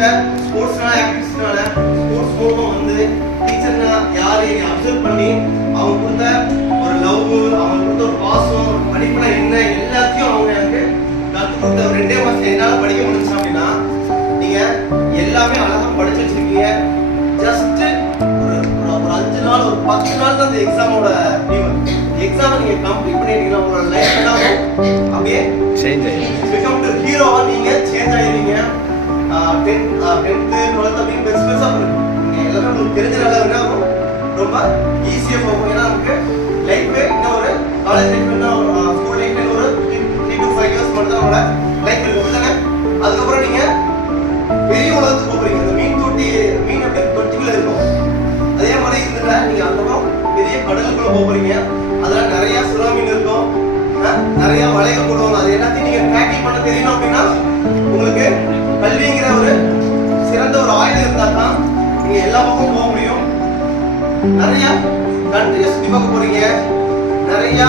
கொடுத்த ஸ்போர்ட்ஸ்னால ஆக்டிவிட்டிஸ்னால ஸ்போர்ட்ஸ் மூலமா வந்து டீச்சர்னா யாரையும் அப்சர்வ் பண்ணி அவங்க கொடுத்த ஒரு லவ், அவங்க கொடுத்த ஒரு பாசம், படிப்புனா என்ன எல்லாத்தையும் அவங்க எனக்கு கற்றுக் கொடுத்த ஒரு 2 மாசம் என்னால் படிக்க முடிஞ்சு அப்படின்னா நீங்க எல்லாமே அழகா படிச்சு வச்சிருக்கீங்க. ஜஸ்ட் ஒரு 5 நாள் ஒரு 10 நாள் தான் அந்த எக்ஸாமோட லீவு. எக்ஸாமை நீங்க கம்ப்ளீட் பண்ணிட்டீங்கன்னா உங்களோட லைஃப் எல்லாம் அப்படியே சேஞ்ச் ஆயிடும். பிகம் டு ஹீரோவா நீங்க சேஞ்ச் ஆயிருவீங்க. 10th 12th அப்படின்னு பெருசா நீங்க எல்லாமே உங்களுக்கு தெரிஞ்ச அளவுனா ரொம்ப ஈஸியா போகும். ஏன்னா நமக்கு லைஃப் இன்னும் ஒரு காலேஜ் லைஃப் இன்னும் ஸ்கூல் லைஃப் ஒரு 3 to 5 இயர்ஸ் மட்டும் தான் உங்களோட லைஃப் இருக்கும் தானே. அதுக்கப்புறம் நீங்க பெரிய உலகத்துக்கு போறீங்க. அந்த மீன் அப்படி தொட்டிக்குள்ள இருக்கும். அதே மாதிரி இதுல நீங்க அதுக்கப்புறம் பெரிய கடலுக்குள்ள போறீங்க. அதுல நிறைய சுறா மீன் இருக்கும், நிறைய வலைகள் போடுவாங்க. அது எல்லாத்தையும் நீங்க ட்ராக்கிங் பண்ண தெரியணும் அப்படின்னா உங்களுக்கு கல்விங்கிற ஒரு சிறந்த ஒரு ஆயுதம் இருந்தா தான் நீங்க எல்லா பக்கமும் போக முடியும். நிறைய கண்ட்ரியை சுத்தி பார்க்க போறீங்க, நிறைய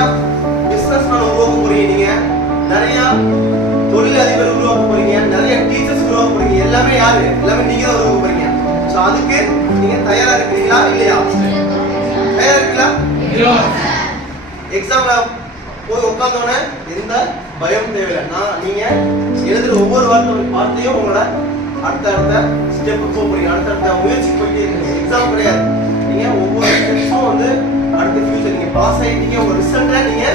பிசினஸ் மேன் உருவாக்க போறீங்க, நீங்க நிறைய தொழில் அதிபர் உருவாக்க போறீங்க, நிறைய டீச்சர்ஸ் உருவாக்க போறீங்க. எல்லாமே யாரு? எல்லாமே நீங்க தான் உருவாக்க போறீங்க. சோ அதுக்கு நீங்க தயாரா இருக்கீங்களா இல்லையா? தயாரா இருக்கீங்களா? எக்ஸாம்ல போய் உட்கார்ந்தோன்னே எந்த பயம் தேவையில்லை. நீங்க எழுதுற ஒவ்வொரு வார்த்தையும் உங்களோட அடுத்த ஸ்டெப்பு போறீங்க, அடுத்த முயற்சி போயிட்டே இருக்கீங்க. எக்ஸாம் கிடையாது, நீங்க ஒவ்வொரு ஸ்டெப்ஸும் வந்து அடுத்த ஃபியூச்சர் நீங்க பாஸ் ஆயிட்டீங்க. உங்க ரிசல்ட்டை நீங்க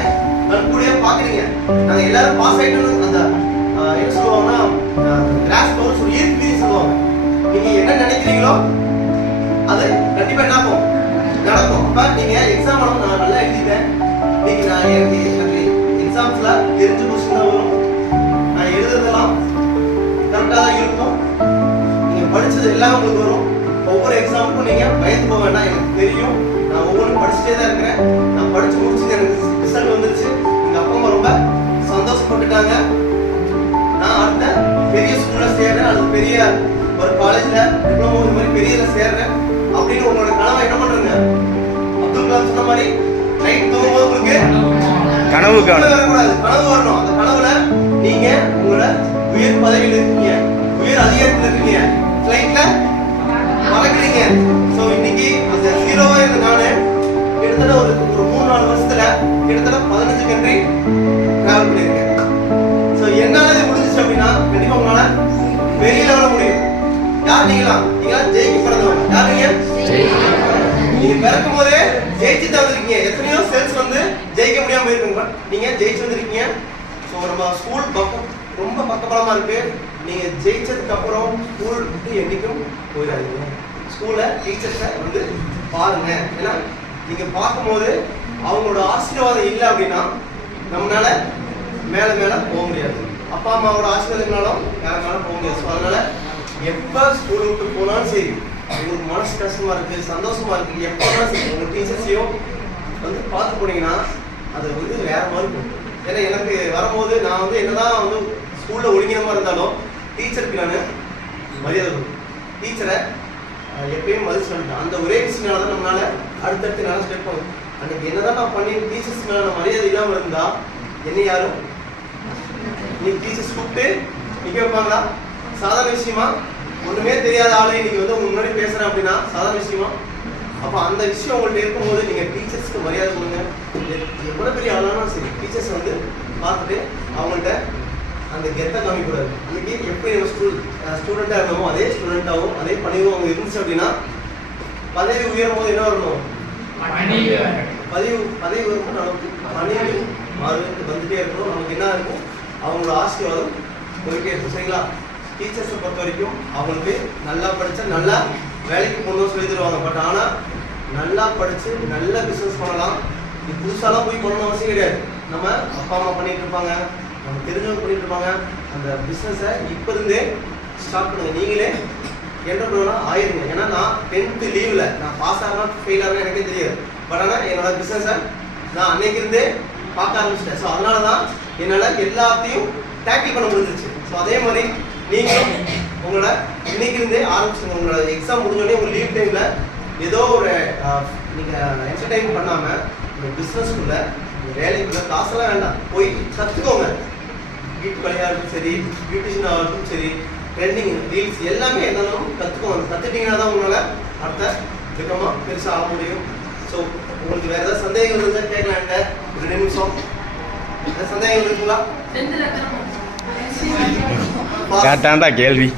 கண்கூடியா பாக்குறீங்க. நாங்க எல்லாரும் பாஸ் ஆயிட்டோம். அந்த என்ன சொல்லுவாங்கன்னா கிராஸ் பவர் சொல்லி ஈர்ப்பு சொல்லுவாங்க. நீங்க என்ன நினைக்கிறீங்களோ அது கண்டிப்பா என்ன ஆகும், நடக்கும். அப்ப நீங்க எக்ஸாம் நான் நல்லா எழுதிட்டேன், நீங்க நான் எனக்கு எக்ஸாம்ஸ்ல தெரிஞ்ச கொஸ்டின் தான் வரும், நான் எழுதுறதெல்லாம் கரெக்டா தான் இருக்கும், நீங்க படிச்சது எல்லாம் உங்களுக்கு வரும். ஒவ்வொரு எக்ஸாமுக்கும் நீங்க பயந்து போக வேண்டாம். எனக்கு தெரியும், நான் ஒவ்வொன்றும் படிச்சுட்டே தான் இருக்கிறேன். நான் படிச்சு முடிச்சுட்டு எனக்கு ரிசல்ட் வந்துருச்சு. எங்க அப்பா அம்மா ரொம்ப சந்தோஷப்பட்டுட்டாங்க. நான் அடுத்த பெரிய ஸ்கூல்ல சேர்றேன், அது பெரிய ஒரு காலேஜ்ல டிப்ளமோ இந்த மாதிரி பெரியல சேர்றேன் அப்படின்னு உங்களோட கனவை என்ன பண்றீங்க? அப்துல் கலாம் சொன்ன மாதிரி நைட் தூங்கும்போது உங்களுக்கு கனவு வரக்கூடாது, கனவு வரணும். அந்த கனவுல நீங்க உங்களோட உயர் பதவியில் இருக்கீங்க, உயர் அதிகாரத்தில் இருக்கீங்க, ஃபிளைட்ல மறக்கிறீங்க. சோ இன்னைக்கு அந்த ஹீரோவா இருந்த நானு கிட்டத்தட்ட ஒரு 3-4 வருஷத்துல கிட்டத்தட்ட 15 கண்ட்ரி டிராவல் பண்ணியிருக்கேன். சோ என்னால இது முடிஞ்சிச்சு அப்படின்னா கண்டிப்பா உங்களால பெரிய லெவல்ல முடியும். யார் நீங்களா? நீங்க ஜெயிக்க பிறந்தவங்க. யார் நீங்க பிறக்கும் போதே ஜெயிச்சு தான் வந்திருக்கீங்க. எத்தனையோ செல்ஸ் வந்து ஜெயிக்க முடியாம இருக்குங்க, நீங்க ஜெயிச்சு வந்திருக்கீங்க. ஸோ நம்ம ஸ்கூல் பக்கம் ரொம்ப பக்கபலமா இருக்கு. நீங்க ஜெயிச்சதுக்கு அப்புறம் ஸ்கூல் விட்டு என்னைக்கும் போயிடாதீங்க. ஸ்கூல்ல டீச்சர்ஸை வந்து பாருங்க. ஏன்னா நீங்க பார்க்கும்போது அவங்களோட ஆசீர்வாதம் இல்லை அப்படின்னா நம்மளால மேல மேல போக முடியாது. அப்பா அம்மாவோட ஆசீர்வாதம்னாலும் யாருனாலும் போக முடியாது. ஸோ அதனால எப்ப ஸ்கூல் விட்டு போனாலும் சரி, உங்களுக்கு மனசு கஷ்டமா இருக்கு, சந்தோஷமா இருக்கு, எப்பதான் சரி உங்க டீச்சர்ஸையும் வந்து பார்த்து போனீங்கன்னா அது வந்து வேற மாதிரி போகும். ஏன்னா எனக்கு வரும்போது நான் வந்து என்னதான் வந்து ஸ்கூல்ல ஒழுங்கினமா இருந்தாலும் டீச்சருக்கு நான் மரியாதை கொடுப்பேன். டீச்சரை எப்பயும் மதிச்சு வந்துட்டேன். அந்த ஒரே விஷயனால தான் நம்மளால அடுத்தடுத்து நல்லா ஸ்டெப் ஆகும். அன்னைக்கு என்னதான் நான் பண்ணி டீச்சர்ஸ் மேல மரியாதை இல்லாமல் இருந்தா என்ன யாரும் நீங்க டீச்சர்ஸ் கூப்பிட்டு நிக்க வைப்பாங்களா? சாதாரண விஷயமா? ஒண்ணுமே தெரியாத ஆளு இன்னைக்கு வந்து உங்க முன்னாடி பேசுறேன் அப்படின்னா சாதாரண விஷயமா? அப்ப அந்த விஷயம் உங்கள்ட்ட இருக்கும்போது நீங்க டீச்சர்ஸ்க்கு மரியாதை கொடுங்க. எவ்வளவு பெரிய ஆளானாலும் சரி டீச்சர்ஸ் வந்து பார்த்துட்டு அவங்கள்ட்ட அந்த கெத்தை காமிக்கூடாது. இன்னைக்கு எப்படி நம்ம ஸ்டூடெண்டா இருந்தோமோ அதே ஸ்டூடெண்டாகவும் அதே பணியும் அவங்க இருந்துச்சு அப்படின்னா பதவி உயரும் போது என்ன வரணும்? பதவி வரும்போது நமக்கு பணியும் வந்துட்டே இருக்கணும். நமக்கு என்ன இருக்கும்? அவங்களோட ஆசீர்வாதம் போயிட்டே இருக்கும். சரிங்களா? டீச்சர்ஸை பொறுத்த வரைக்கும் அவங்களுக்கு நல்லா படிச்சா நல்லா வேலைக்கு போகணும்னு சொல்லி தருவாங்க. பட் ஆனால் நல்லா படிச்சு நல்ல பிஸ்னஸ் பண்ணலாம். இது புதுசாலாம் போய் பண்ணணும் அவசியம் கிடையாது. நம்ம அப்பா அம்மா பண்ணிட்டு இருப்பாங்க, நம்ம தெரிஞ்சவங்க பண்ணிட்டு இருப்பாங்க. அந்த பிஸ்னஸை இப்போ இருந்தே ஸ்டார்ட் பண்ணுங்க. நீங்களே என்டர்பிரனரா ஆயிருங்க. ஏன்னா நான் 10th லீவ்ல நான் பாஸ் ஆகலாம் ஃபெயில் ஆகலாம் எனக்கே தெரியாது. பட் ஆனால் என்னோட பிஸ்னஸை நான் அன்னைக்கு இருந்தே பார்க்க ஆரம்பிச்சிட்டேன். ஸோ அதனால தான் என்னால் எல்லாத்தையும் டேக்கிள் பண்ண முடிஞ்சிச்சு. ஸோ அதே மாதிரி நீங்களும் உங்களோட இன்னைக்கு இருந்தே ஆரம்பிச்சுங்க. உங்களோட எக்ஸாம் முடிஞ்சோடனே உங்க லீவ் டைம்ல ஏதோ ஒரு நீங்க என்டர்டைன் பண்ணாம இந்த பிசினஸ்க்குள்ள வேலைக்குள்ள காசெல்லாம் வேண்டாம், போய் கத்துக்கோங்க. வீட்டு வேலையா இருக்கும் சரி, பியூட்டிஷியன் ஆகட்டும் சரி, ட்ரெண்டிங் ரீல்ஸ் எல்லாமே என்னென்னும் கற்றுக்கணும். கற்றுட்டீங்கன்னா தான் உங்களால் அடுத்த விதமாக பெருசாக ஆக முடியும். ஸோ உங்களுக்கு வேறு ஏதாவது சந்தேகங்கள் இருந்தால் கேட்கலான்ட்ட ஒரு 2 நிமிஷம். சந்தேகங்கள் இருக்குங்களா? கேட்டாண்டா கேள்வி.